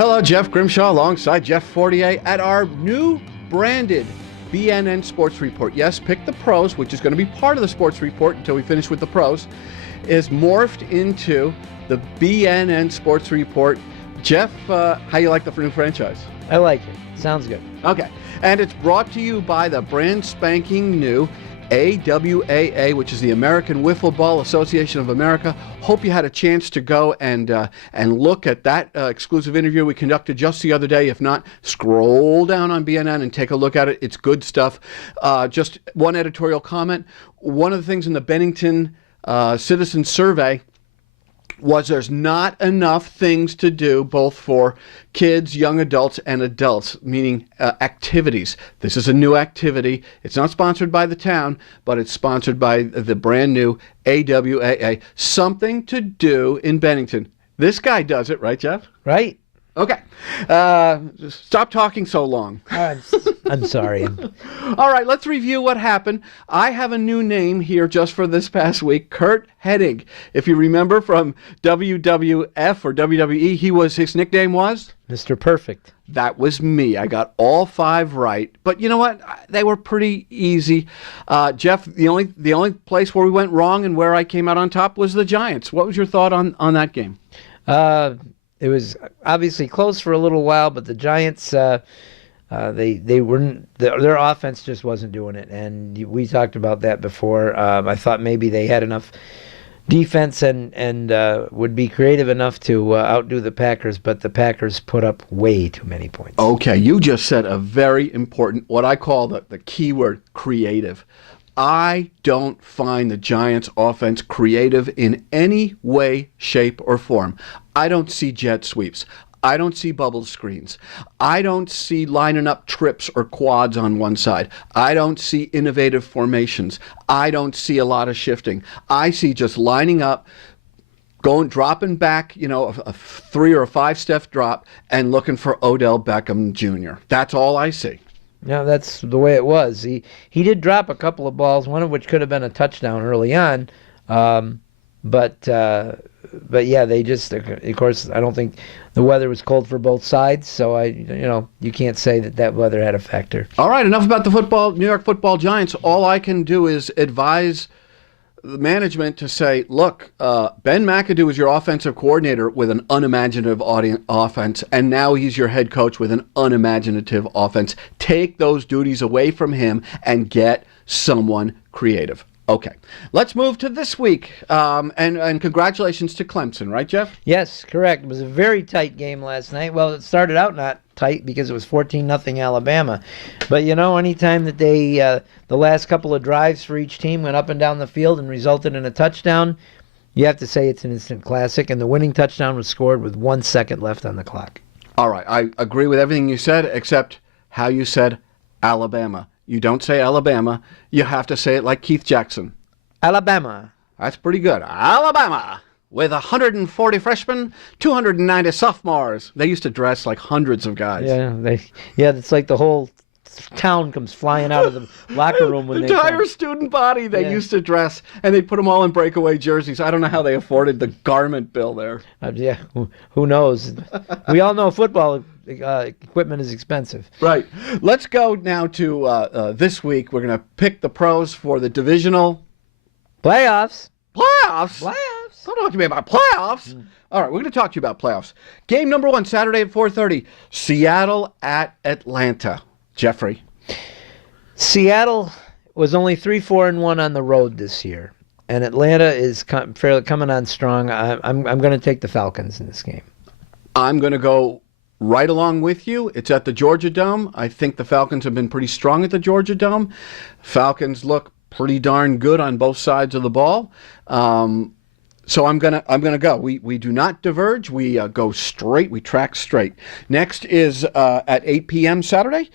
Hello, Jeff Grimshaw alongside Jeff Fortier at our new branded BNN Sports Report. Yes, Pick the Pros, which is going to be part of the Sports Report until we finish with the pros, is morphed into the BNN Sports Report. Jeff, how you like the new franchise? I like it. Sounds good. Okay. And it's brought to you by the brand spanking new AWAA, which is the American Wiffle Ball Association of America. Hope you had a chance to go and look at that exclusive interview we conducted just the other day. If not, scroll down on BNN and take a look at it. It's good stuff. Just one editorial comment. One of the things in the Bennington Citizen Survey was there's not enough things to do both for kids, young adults, and adults, meaning activities. This is a new activity. It's not sponsored by the town, but it's sponsored by the brand new AWAA. Something to do in Bennington. This guy does it, right, Jeff? Right. Okay. Stop talking so long. I'm sorry. All right, let's review what happened. I have a new name here just for this past week, Kurt Hennig. If you remember from WWF or WWE, his nickname was? Mr. Perfect. That was me. I got all 5 right. But you know what? They were pretty easy. Jeff, the only place where we went wrong and where I came out on top was the Giants. What was your thought on that game? It was obviously close for a little while, but the Giants, they weren't. Their offense just wasn't doing it, and we talked about that before. I thought maybe they had enough defense and would be creative enough to outdo the Packers, but the Packers put up way too many points. Okay, you just said a very important, what I call the key word, creative. I don't find the Giants' offense creative in any way, shape, or form. I don't see jet sweeps. I don't see bubble screens. I don't see lining up trips or quads on one side. I don't see innovative formations. I don't see a lot of shifting. I see just lining up, dropping back, a 3 or a 5 step drop and looking for Odell Beckham Jr. That's all I see. Yeah, that's the way it was. He did drop a couple of balls, one of which could have been a touchdown early on. But yeah, they just, of course, I don't think the weather was cold for both sides, so you can't say that weather had a factor. All right, enough about the New York Football Giants. All I can do is advise the management to say, look, Ben McAdoo is your offensive coordinator with an unimaginative offense, and now he's your head coach with an unimaginative offense. Take those duties away from him and get someone creative. Okay, let's move to this week, and congratulations to Clemson, right, Jeff? Yes, correct. It was a very tight game last night. Well, it started out not tight because it was 14-0 Alabama. But, anytime that the last couple of drives for each team went up and down the field and resulted in a touchdown, you have to say it's an instant classic, and the winning touchdown was scored with 1 second left on the clock. All right, I agree with everything you said, except how you said Alabama. You don't say Alabama. You have to say it like Keith Jackson. Alabama. That's pretty good. Alabama. With 140 freshmen, 290 sophomores. They used to dress like hundreds of guys. Yeah, it's like the whole town comes flying out of the locker room when the they entire student body they used to dress, and they put them all in breakaway jerseys. I don't know how they afforded the garment bill there. Yeah, who knows? We all know football equipment is expensive. Right. Let's go now to this week. We're going to pick the pros for the divisional playoffs. Playoffs? Don't talk to me about playoffs. All right, we're going to talk to you about playoffs. Game number 1, Saturday at 4:30. Seattle at Atlanta. Jeffrey. Seattle was only 3-4-1 on the road this year, and Atlanta is coming on strong. I'm going to take the Falcons in this game. I'm going to go right along with you. It's at the Georgia Dome. I think the Falcons have been pretty strong at the Georgia Dome. Falcons look pretty darn good on both sides of the ball. So I'm gonna go. We do not diverge. We go straight. We track straight. Next is at 8 p.m. Saturday,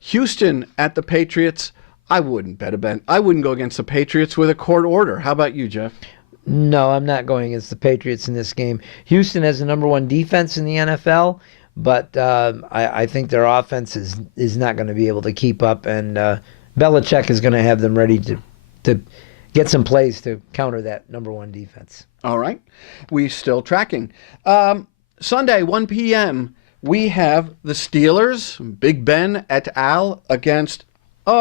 Houston at the Patriots. I wouldn't I wouldn't go against the Patriots with a court order. How about you, Jeff? No, I'm not going against the Patriots in this game. Houston has the number 1 defense in the NFL, but I think their offense is not going to be able to keep up, and Belichick is going to have them ready to get some plays to counter that number 1 defense. All right. We're still tracking. Sunday, 1 p.m., we have the Steelers, Big Ben et al. Against the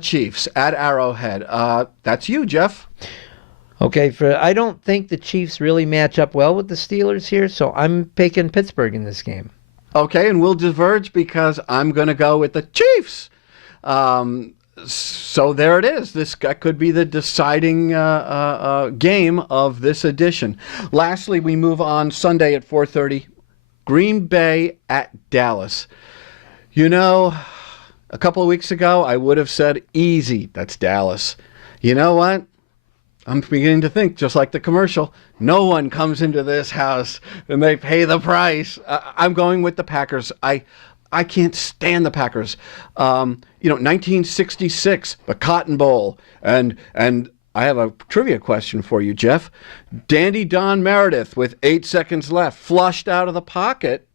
Chiefs at Arrowhead. That's you, Jeff. Okay, I don't think the Chiefs really match up well with the Steelers here, so I'm picking Pittsburgh in this game. Okay, and we'll diverge because I'm going to go with the Chiefs. So there it is. This could be the deciding game of this edition. Lastly, we move on Sunday at 4:30. Green Bay at Dallas. You know, a couple of weeks ago, I would have said easy. That's Dallas. You know what? I'm beginning to think, just like the commercial, no one comes into this house and they pay the price. I'm going with the Packers. I can't stand the Packers. 1966, the Cotton Bowl, and I have a trivia question for you, Jeff. Dandy Don Meredith, with 8 seconds left, flushed out of the pocket,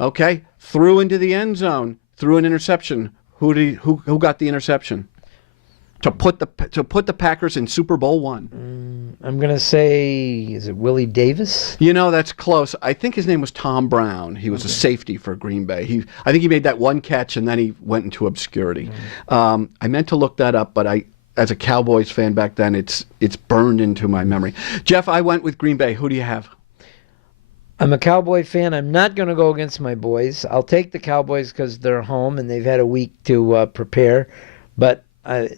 okay, threw into the end zone, threw an interception. Who got the interception to put the Packers in Super Bowl I? I'm gonna say, is it Willie Davis? You know, that's close. I think his name was Tom Brown. He was a safety for Green Bay. I think he made that one catch and then he went into obscurity. I meant to look that up, but as a Cowboys fan back then, it's burned into my memory. Jeff, I went with Green Bay. Who do you have? I'm a Cowboy fan. I'm not going to go against my boys. I'll take the Cowboys because they're home and they've had a week to prepare. But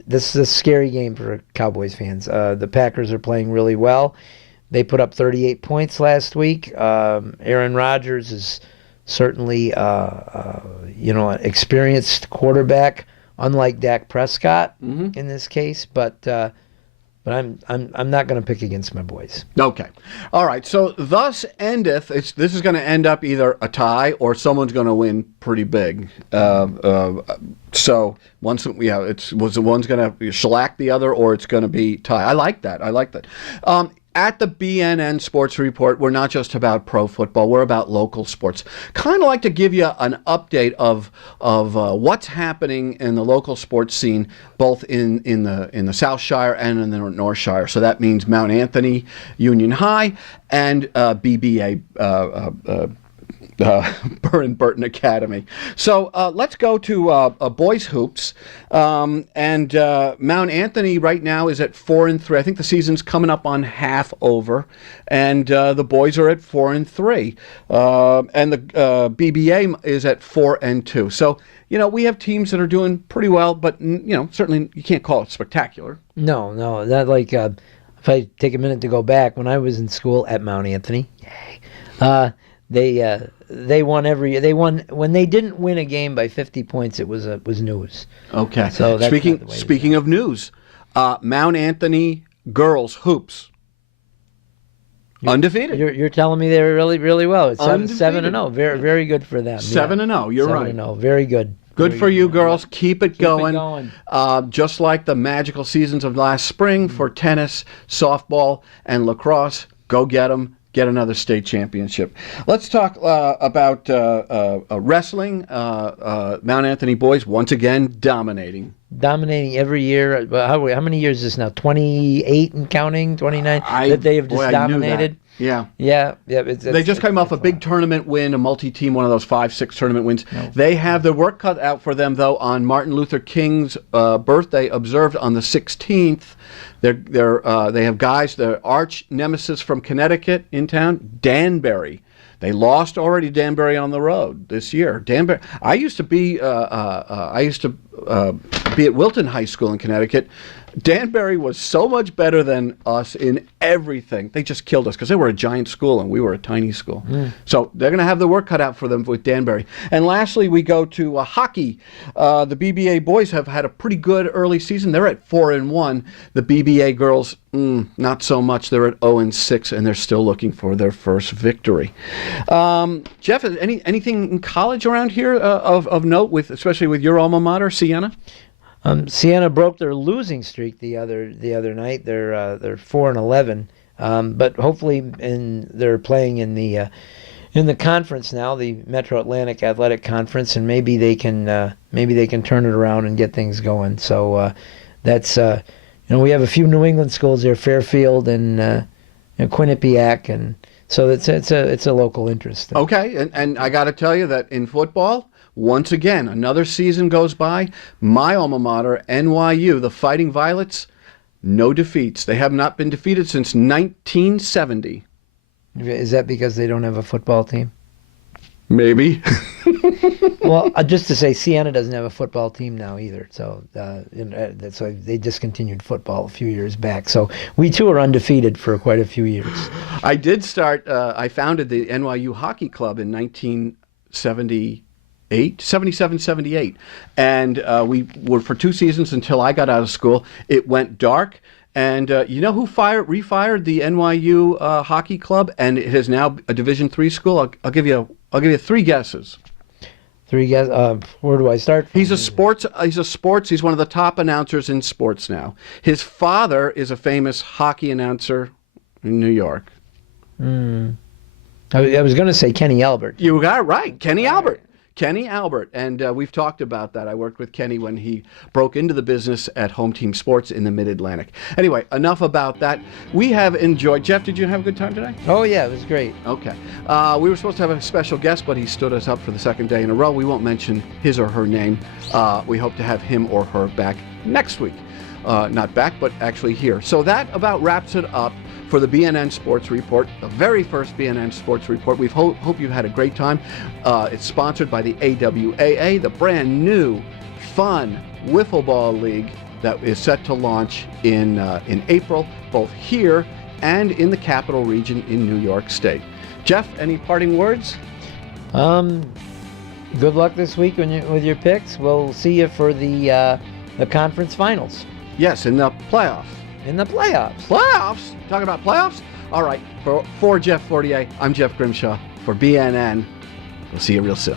this is a scary game for Cowboys fans. The Packers are playing really well. They put up 38 points last week. Aaron Rodgers is certainly an experienced quarterback, unlike Dak Prescott in this case. But I'm not going to pick against my boys. Okay. All right. So thus endeth. This is going to end up either a tie or someone's going to win pretty big. So one's one's going to shellac the other, or it's going to be tie. I like that. At the BNN Sports Report, we're not just about pro football. We're about local sports. Kind of like to give you an update of what's happening in the local sports scene, both in the Southshire and in the Northshire. So that means Mount Anthony, Union High, and BBA. Burton Academy. So let's go to boys hoops. And Mount Anthony right now is at 4-3. I think the season's coming up on half over, and the boys are at 4-3, and the BBA is at 4-2. So we have teams that are doing pretty well, but certainly you can't call it spectacular. No, not like if I take a minute to go back when I was in school at Mount Anthony. Yay. They won when they didn't win a game by 50 points. It was news. Okay. So that's speaking of news, Mount Anthony girls hoops undefeated. You're telling me they're really really well. It's 7-0. Very very good for them. 7-0. You're right. 7-0. Very good. Good for you, girls. Keep it going. Just like the magical seasons of last spring for tennis, softball, and lacrosse. Go get them. Get another state championship. Let's talk about wrestling. Mount Anthony boys once again dominating every year. How many years is this now? 28 and counting. 29 that they have just dominated. Yeah. They just came off a big tournament win, a multi-team, one of those 5-6 tournament wins. No. They have their work cut out for them, though, on Martin Luther King's birthday, observed on the 16th. They have guys, the arch nemesis from Connecticut in town, Danbury. They lost already Danbury on the road this year. Danbury. I used to be at Wilton High School in Connecticut. Danbury was so much better than us in everything. They just killed us because they were a giant school and we were a tiny school. So they're going to have the work cut out for them with Danbury. And lastly, we go to hockey. The BBA boys have had a pretty good early season. They're at 4-1. The BBA girls, not so much. They're at 0-6, and they're still looking for their first victory. Jeff, anything in college around here of note, especially with your alma mater, Siena? Siena broke their losing streak the other night. They're 4-11, but hopefully they're playing in the conference now, the Metro Atlantic Athletic Conference, and maybe they can turn it around and get things going. So that's we have a few New England schools there, Fairfield and Quinnipiac, and So it's a local interest. Okay, and I got to tell you that in football, once again, another season goes by. My alma mater, NYU, the Fighting Violets, no defeats. They have not been defeated since 1970. Is that because they don't have a football team? Maybe. Well, just to say, Siena doesn't have a football team now either. So that's why they discontinued football a few years back. So we too are undefeated for quite a few years. I did start. I founded the NYU Hockey Club in 1978, 77, 78, and we were for 2 seasons until I got out of school. It went dark. And you know who refired the NYU Hockey Club, and it is now a Division III school. I'll give you 3 guesses. 3 guesses. Where do I start from? He's one of the top announcers in sports now. His father is a famous hockey announcer in New York. I was going to say Kenny Albert. You got it right, Kenny Albert. Kenny Albert, and we've talked about that. I worked with Kenny when he broke into the business at Home Team Sports in the Mid-Atlantic. Anyway, enough about that. We have enjoyed. Jeff, did you have a good time today? Oh, yeah, it was great. Okay. We were supposed to have a special guest, but he stood us up for the 2nd day in a row. We won't mention his or her name. We hope to have him or her back next week. Not back, but actually here. So that about wraps it up for the BNN Sports Report, the very first BNN Sports Report. We hope you've had a great time. It's sponsored by the AWAA, the brand new, fun wiffle ball league that is set to launch in April, both here and in the capital region in New York State. Jeff, any parting words? Good luck this week with your picks. We'll see you for the conference finals. Yes, in the playoffs. In the playoffs. Playoffs? Talking about playoffs? All right. For Jeff Fortier, I'm Jeff Grimshaw. For BNN, we'll see you real soon.